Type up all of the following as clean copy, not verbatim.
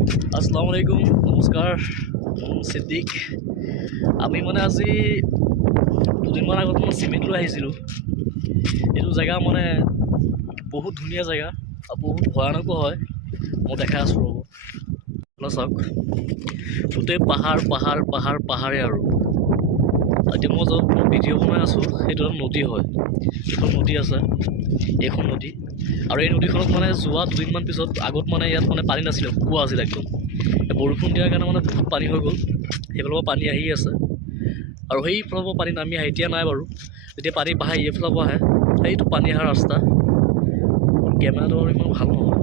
আসসালামু আলাইকুম, নমস্কাৰ। সিদ্দিক। আমি মানে আজি দুদিনমান আগত মানে চিমেণ্ট লৈ আহিছিলোঁ। এইটো জেগা মানে বহুত ধুনীয়া জেগা আৰু বহুত ভয়ানকো হয়। মই দেখাই আছোঁ ৰ'ব, আপোনাৰ চাওক, গোটেই পাহাৰ পাহাৰ পাহাৰ পাহাৰে আৰু এতিয়া মই য'ত ভিডিঅ' বনাই আছোঁ সেইটো এটা নদী হয়। এখন নদী আছে, এইখন নদী, আৰু এই নদীখনত মানে যোৱা দুদিনমান পিছত আগত মানে ইয়াত মানে পানী নাছিলে, শুকোৱা আছিল একদম। বৰষুণ দিয়াৰ কাৰণে মানে বহুত পানী হৈ গ'ল, সেইফালৰ পৰা পানী আহি আছে আৰু সেইফালৰ পৰা পানী নামি আহে। এতিয়া নাই বাৰু, যেতিয়া পানী বাঢ়ে এইফালৰ পৰা আহে, সেইটো পানী অহা ৰাস্তা। কেমেৰাটো ইমান ভাল নহয়,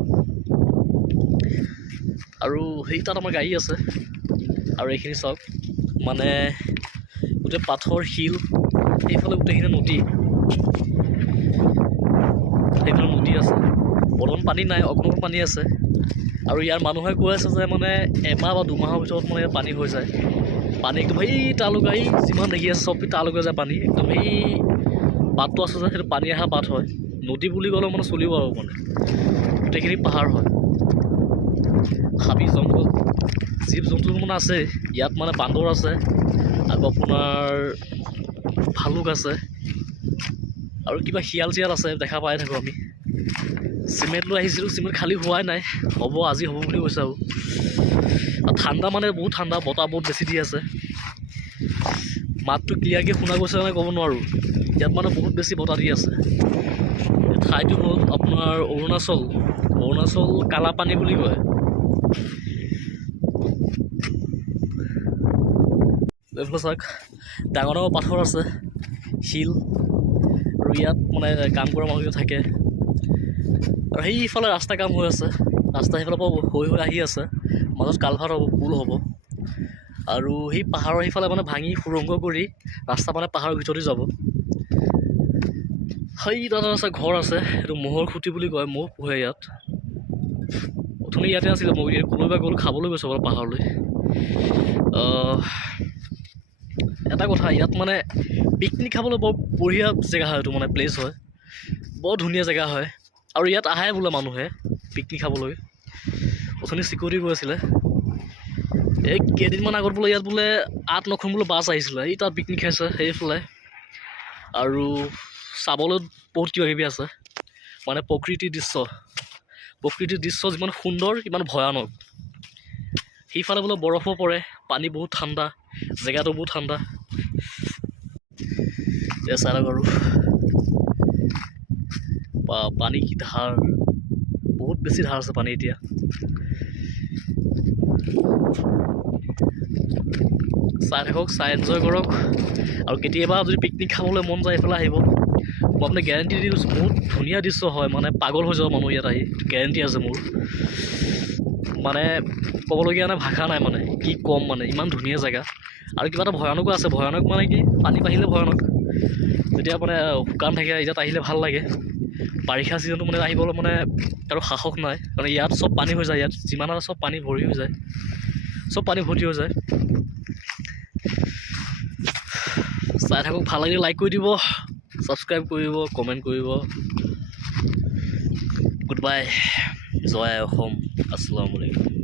আৰু সেই তাত আমাৰ গাড়ী আছে। আৰু এইখিনি চাওক, মানে গোটেই পাথৰ শিল, সেইফালে গোটেইখিনি নদী, সেইফালে নদী আছে। বৰ্তমান পানী নাই, অকণমান পানী আছে। আৰু ইয়াৰ মানুহে কৈ আছে যে মানে এমাহ বা দুমাহৰ ভিতৰত মানে পানী হৈ যায়। পানী একদম সেই তালৈকে, এই যিমান দেখি আছে চব তালৈকে যায় পানী। একদম সেই বাটটো আছে যে সেইটো পানী অহা বাট হয়। নদী বুলি ক'লেও মানে চলিব আৰু মানে গোটেইখিনি পাহাৰ হয়, হাবি জংঘল, জীৱ জন্তু মানে আছে ইয়াত। মানে বান্দৰ আছে, আকৌ আপোনাৰ ভালুক আছে, আৰু কিবা শিয়াল চিয়াল আছে, দেখা পাই থাকোঁ আমি। চিমেণ্ট লৈ আহিছিলোঁ, চিমেণ্ট খালী হোৱাই নাই, হ'ব আজি হ'ব বুলি কৈছে। আৰু ঠাণ্ডা মানে বহুত ঠাণ্ডা, বতাহ বহুত বেছি দি আছে। মাতটো ক্লিয়াৰকৈ শুনা গৈছে মানে ক'ব নোৱাৰোঁ, ইয়াত মানে বহুত বেছি বতাহ দি আছে। ঠাইটো হ'ল আপোনাৰ অৰুণাচল কালাপানী বুলি কয়। এইফালে চাওক, ডাঙৰ ডাঙৰ পাথৰ আছে, শিল, আৰু ইয়াত মানে কাম কৰা মানুহবিলাক থাকে। আৰু সেইফালে ৰাস্তা কাম হৈ আছে, ৰাস্তা সেইফালৰ পৰা হৈ আহি আছে, মাজত কালভাৰ হ'ব, পুল হ'ব। আৰু সেই পাহাৰৰ সেইফালে মানে ভাঙি সুৰংগ কৰি ৰাস্তা মানে পাহাৰৰ ভিতৰতে যাব। সেই তাত আছে ঘৰ আছে, এইটো ম'হৰ খুঁটি বুলি কয়, ম'হ পোহে ইয়াত। অথনি ইয়াতে আছিলে, মই কোনোবাই গ'ল খাবলৈ গৈছোঁ বাৰু পাহাৰলৈ। এটা কথা, ইয়াত মানে পিকনিক খাবলৈ বৰ বঢ়িয়া জেগা হয়, এইটো মানে প্লেচ হয়, বৰ ধুনীয়া জেগা হয়। আৰু ইয়াত আহে বোলে মানুহে পিকনিক খাবলৈ। অথনি চিকিউৰিটি গৈ আছিলে, এই কেইদিনমান আগত বোলে ইয়াত বোলে 8-9খন বোলে বাছ আহিছিলে, এই তাত পিকনিক খাইছে সেইফালে। আৰু চাবলৈ বহুত কিবা কিবি আছে, মানে প্ৰকৃতিৰ দৃশ্য যিমান সুন্দৰ সিমান ভয়ানক। সেইফালে বোলে বৰফো পৰে, পানী বহুত ঠাণ্ডা, জেগাটো বহুত ঠাণ্ডা। চাই লওক, আৰু পানী কি ধাৰ, বহুত বেছি ধাৰ আছে পানী এতিয়া। চাই থাকক, চাই এনজয় কৰক, আৰু কেতিয়াবা যদি পিকনিক খাবলৈ মন যায় এইফালে আহিব। মই আপোনাক গেৰাণ্টি দি দিছোঁ, বহুত ধুনীয়া দৃশ্য হয়, মানে পাগল হৈ যাব মানুহ ইয়াত আহি, গেৰাণ্টি আছে মোৰ। মানে ক'বলগীয়া মানে ভাষা নাই, মানে কি ক'ম, মানে ইমান ধুনীয়া জেগা। আৰু কিবা এটা ভয়ানকো আছে, ভয়ানক মানে কি, পানী বাঢ়িলে ভয়ানক, যেতিয়া মানে শুকান থাকে ইয়াত আহিলে ভাল লাগে। বাৰিষা ছিজনটো মানে আহিবলৈ মানে আৰু সাহস নাই, মানে ইয়াত চব পানী হৈ যায়, ইয়াত যিমান আছে চব পানী ভৰি হৈ যায়, চব পানী ভৰ্তি হৈ যায়। চাই থাকক, ভাল লাগিলে লাইক কৰি দিব, ছাবস্ক্ৰাইব কৰিব, কমেণ্ট কৰিব। গুড বাই, জয় অসম, আসসালামু আলাইকুম।